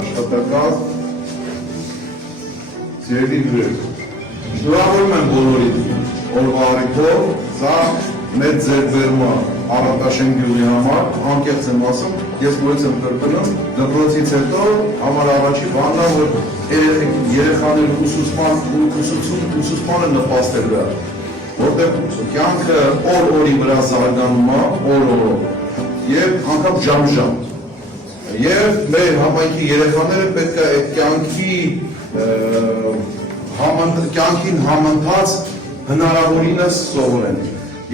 աշխատակազմ, սիրելի հյուրեր, շնորհավորում եմ բոլորիդ օրվա առիթով, սա մեծ ձեռքբերում է Արարտաշեն գյուղի համար, անկեղծ եմ ասում, ես նորից եմ կրկնում, դպրոցից հետո համար առաջի բանն է, որ երեխաների ուսուցմանը նպաստել է, որտեղ կյանքը օր-օրի վրա զարգանում է, օր-օրով, և անգամ ժամ-ժամ, և մեր համայնքի երեխաները պետք է այդ կյանքին համընթաց հնարավորինս սովորեն,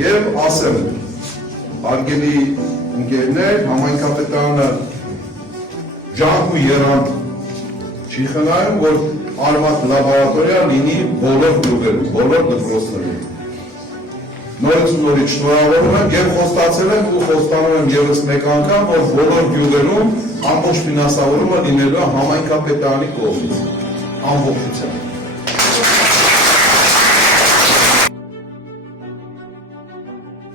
և ասեմ, հարգելի ընկերներ, համայնքապետարանը ջանք ու եռանդ չի խնայում, որ արմատ լաբորատորիա լինի բոլոր գյուղերում, բոլոր դպրոցներում։ Նորից ու նորից շնորհավորում եմ և խոստացել եմ ու խոստանում եմ ևս մեկ անգամ, որ բոլոր գյուղերում ամբողջ ֆինանսավորումը լինելու է համայնքապետարանի կողմից, ամբողջությամբ։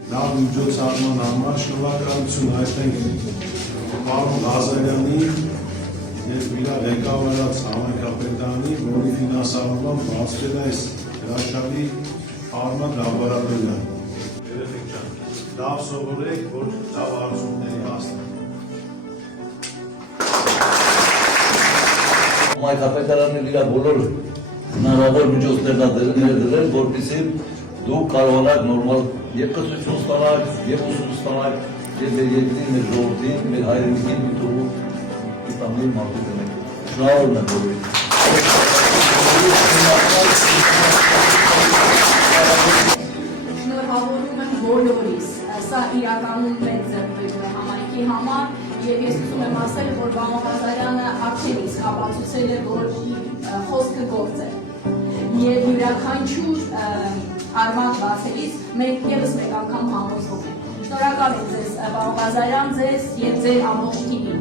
Լավ միջոցառման համար շնորհակալություն հայտնենք պարոն Ղազարյանի և իր ղեկավարած համայնքապետարանի, որի ֆինանսավորմամբ բացվել է այս հրաշալի արմատ լաբորատորիան։ Երեխեք ջան, լավ սովորեք, որ լավ արդյունքների հասնեք։ Համայնքապետարանը իր բոլոր հնարավոր միջոցներն ներդրել, որպեսզի դուք կարողանաք նորմալ և կրթություն ստանալ, և ուսում ստանալ, և մեր երկրին, մեր ժողովրդին, մեր հայրենիքին դու իսլամի մարդու դնեք։ Շնորհավորում եմ բոլորին։ Շնորհավորում եմ բոլորիս, սա իրականում մեծ ձեռքբերում է համայնքի համար, և ես ուզում եմ ասել, որ պարոն Ղազարյանը արդեն իսկ ապացուցել է, որ խոսքը գործ է։ Եվ յուրաքանչյուր արմատ բացելիս մենք ևս մեկ անգամ համոզվում ենք։ Շնորհակալ եմ ձեզ, պարոն Ղազարյան, ձեզ և ձեր ամբողջ թիմին։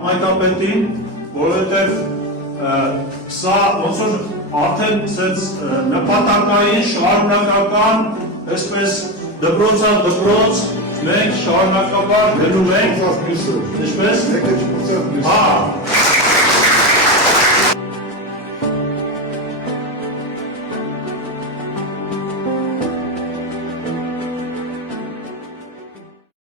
Համայնքապետին, որովհետև սա ոնց որ արդեն նպատակային, շարունակական, այսպես դպրոցա դպրոց, մենք շարունակաբար գնում ենք, ինչպես? Հա,